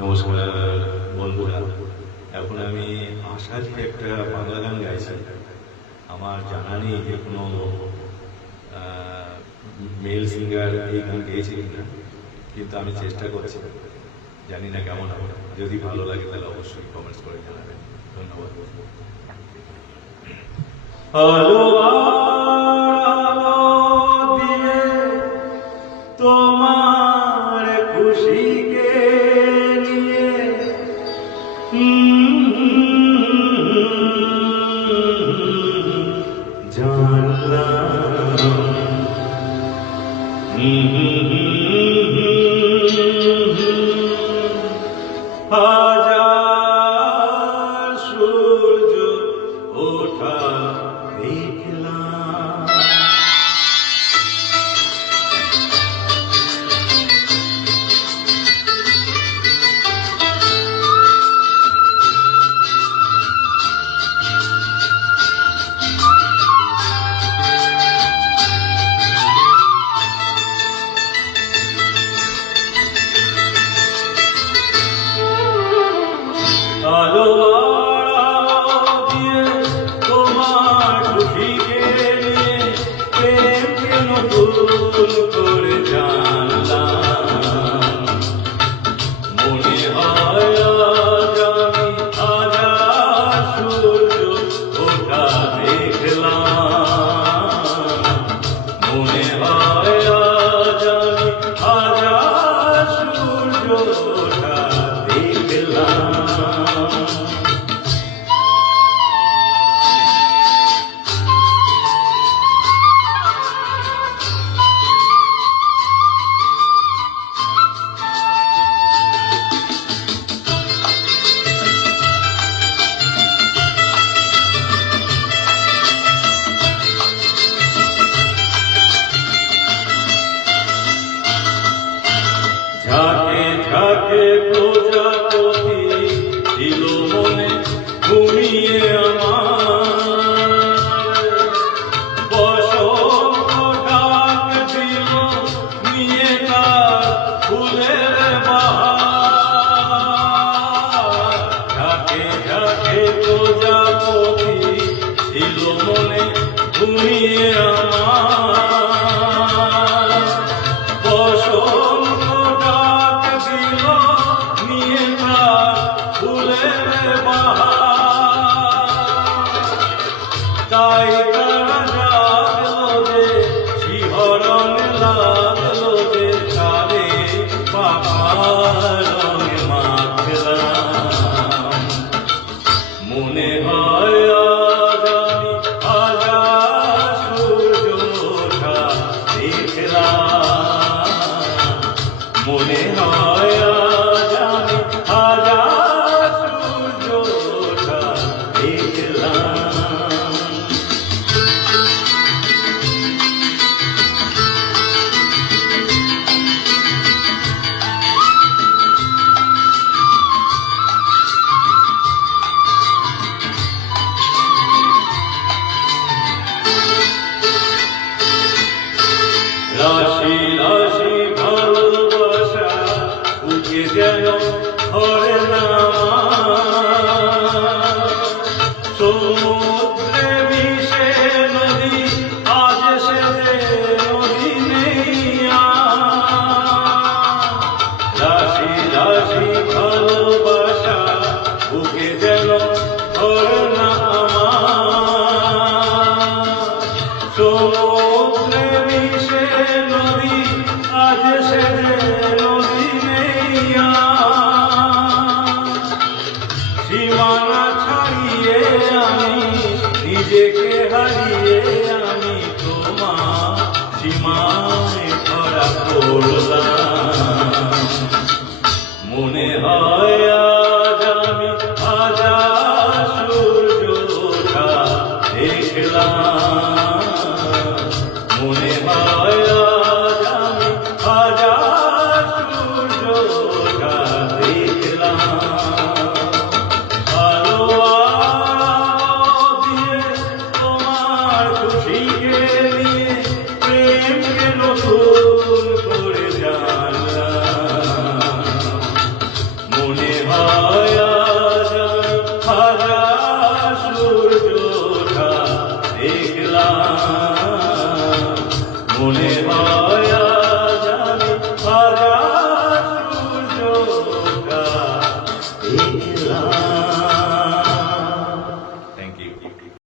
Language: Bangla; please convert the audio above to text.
নমস্কার বন্ধুরা, এখন আমি আশারই একটা বাংলা গান গাইছি। আমার জানা নেই যে কোনো মেল সিঙ্গার এই গান গেয়েছে কিনা, কিন্তু আমি চেষ্টা করছি, জানি না কেমন হবে। যদি ভালো লাগে তাহলে অবশ্যই কমেন্টস করে জানাবেন। ধন্যবাদ। তোমার খুশিকে নিয়ে জানলাম হাজার সূর্য ওঠা দেখলাম। আলো দিয়ে তোমার খুশিকে নিয়ে প্রেমকে নতুন করে জানলাম। মনে হয় আজ আমি হাজার সূর্য ওঠা দেখলাম। মনে হয় আজ আমি হাজার সূর্য ওঠা দেখলাম। ঝাঁকে ঝাঁকে প্রজাপতি ছিল মনে ঘুমিয়ে আমার। বসন্ত ডাক দিল নিয়ে তার ফুলের বাহার। ঝাঁকে ঝাঁকে প্রজাপতি ছিল মনে ঘুমিয়ে আমার। বসন্ত ডাক দিল নিয়ে তার ফুলের বাহার। তাই তারা জাগলো যে শিহরণ লাগলো যে তারে পাখার রঙে মাখলাম। মনে হয় আজ আমি হাজার সূর্য ওঠা দেখলাম। মনে হয় আজ আমি হাজার সূর্য ওঠা দেখলাম। রাশি রাশি ভালোবাসা বুকে যেন ধরে না। সমুদ্রে মিশে নদী আজ সে নদী নেই আর। রাশি রাশি ভালোবাসা বুকে যেন ধরে না আমার। সমুদ্রে মিশে নদী আজ সে নদী নেই আর। সীমানা ছাড়িয়ে আমি নিজেকে হারিয়ে আমি তোমার সীমায় ধরা পড়লাম। মনে হয় আজ আমি হাজার সূর্য ওঠা দেখলাম। মনে হয় আজ আমি হাজার সূর্য ওঠা দেখলাম। আলো দিয়ে তোমার খুশিকে নিয়ে প্রেমকে নতুন করে জানলাম। মনে হয়